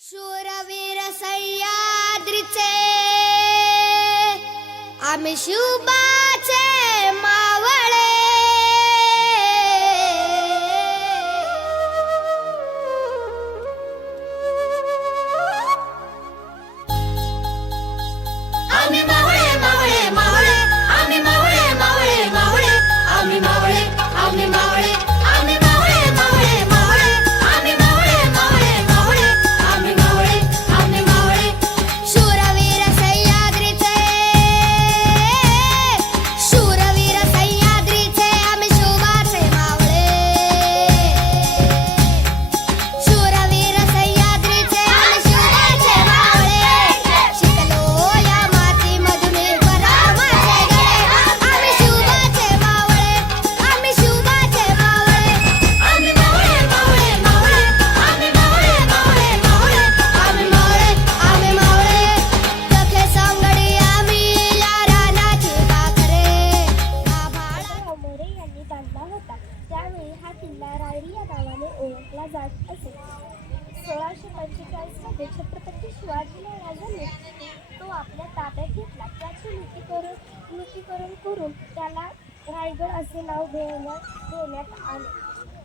शूरवीर सह्याद्रीचे आम्ही शुभाचे मावळे, आम्ही मावळे मावळे मावळे, आम्ही मावळे मावळे मावळे, आम्ही मावळे आम्ही मावळे, आम्ही मावळे मावळे मावळे, आम्ही मावळे मावळे मावळे, आम्ही मावळे आम्ही मावळे. शूरवीर सह्याद्रीचे, शूरवीर सह्याद्रीचे आम्ही शुभाचे मावळे, शूरवीर सह्याद्रीचे आम्ही शुभाचे मावळे. शिकलो या मातीमधून पराक्रमाचे गळे, आम्ही शुभाचे मावळे, आम्ही शुभाचे मावळे. आम्ही मावळे मावळे मावळे, आम्ही मावळे मावळे मावळे, आम्ही मावळे आम्ही मावळे सखे सांगडी आम्ही या रानाची पाखरे. मोरे यांनी बांधला होता. त्यावेळी हा किल्ला रायरी या नावाने ओळखला जात असे. 1645 मध्ये छत्रपती शिवाजी महाराजांनी तो आपल्या ताब्यात घेतला. त्याची नूतनीकरण करून त्याला रायगड असे नाव देण्यात आले.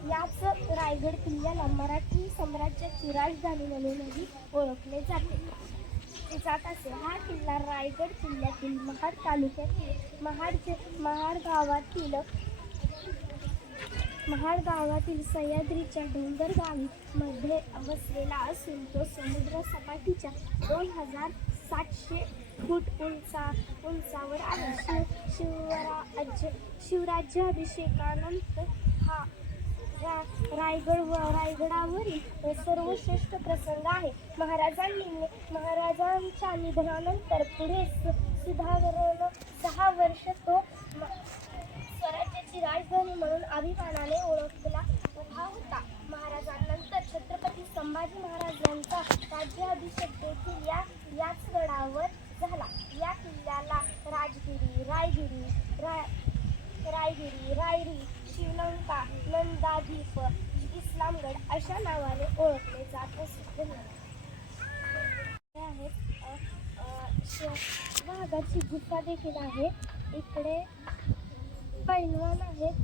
याच रायगड किल्ल्याला मराठी साम्राज्याची राजधानी म्हणूनही ओळखले जात असे. हा किल्ला रायगड जिल्ह्यातील महाड तालुक्यातील महाड गावातील सह्याद्रीच्या डोंगर गावी मध्ये वसलेला असून तो समुद्र सपाटीच्या 2700 फूट उंचावर आहे. शिवराज्याभिषेकानंतर हा रायगडावरील सर्वश्रेष्ठ प्रसंग आहे. महाराजांच्या निधनानंतर पुढे सुधारण 6 वर्ष तो स्वराज्याची राजधानी म्हणून अभिमानाने ओळखला होता. महाराजांनंतर छत्रपती संभाजी महाराजांचा राज्याभिषेक देखील याच गडावर झाला. या किल्ल्याला राजगिरी, रायरी, शिवलंका, नंदादीप, इस्लामगड अशा नावाने ओळखले जात असे. वाघाची गुफा देखील आहे. इकडे पैलवान आहेत.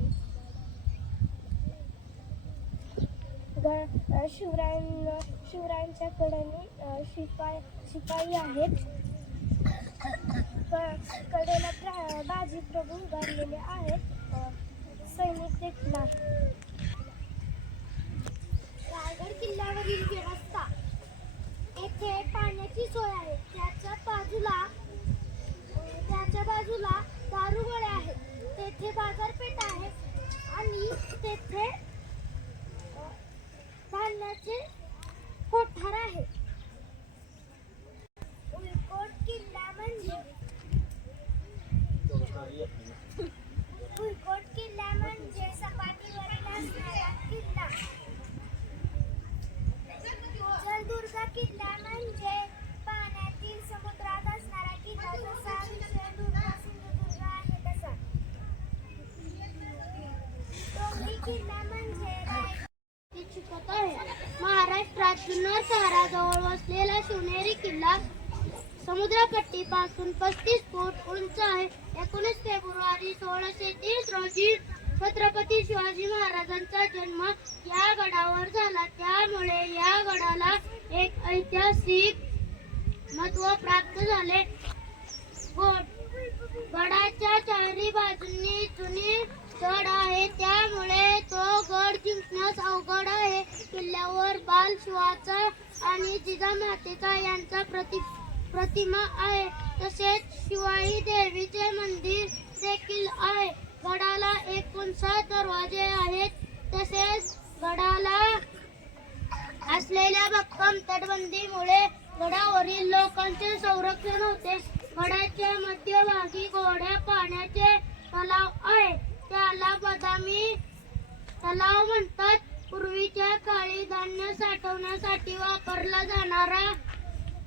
शिवरायांच्या कडेने शिपाई आहेत. कडेला बाजी प्रभू उभारलेले आहेत. सैनिक देखील आहेत. रायगड किल्ल्यावरील व्यवस्था, येथे पाण्याची सोय आहे. त्याच्या बाजूला दारुगोळे आहेत. तेथे बाजारपेठ आहे आणि तेथे धान्याचे कोठार आहे. उलकोट किल्ला म्हणजे सपाटीवरील असणारा किल्ला. जलदुर्ग किल्ला म्हणजे पाण्यातील समुद्रात असणारा किल्ला. जसा विजयदुर्ग, सिंधुदुर्ग आहे तसा. डोंगरी किल्ला म्हणजे शिकत आहे. महाराष्ट्रात जुन्नर शहराजवळ वसलेला शिवनेरी किल्ला समुद्रपट्टीपासून 35 फूट उंच आहे. 19 फेब्रुवारी 1630 रोजी छत्रपती शिवाजी महाराजांचा जन्म या गडावर झाला. त्यामुळे या गडाला एक ऐतिहासिक महत्त्व प्राप्त झाले. गडाच्या चारही बाजूंनी जुने गड आहे. त्यामुळे तो गड जिंकण्यास अवघड आहे. किल्ल्यावर बाल शिवाचा आणि जिजामातेचा यांचा प्रतिमा आहे. तसेच शिवाई देवीचे मंदिर देखील आहे. गडाला एकूण 7 दरवाजे आहेत. तसेच गडाला असलेल्या भक्कम तटबंदीमुळे गडावरील लोकांचे संरक्षण होते. गडाच्या मध्यभागी गोड्या पाण्याचे तलाव आहे. त्याला बदामी तलाव म्हणतात. पूर्वीच्या काळी धान्य साठवण्यासाठी वापरला जाणारा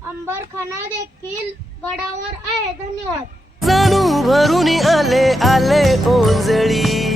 अंबरखाना देखील गडावर आहे. धन्यवाद. जाणू भरून आले ओंजळी.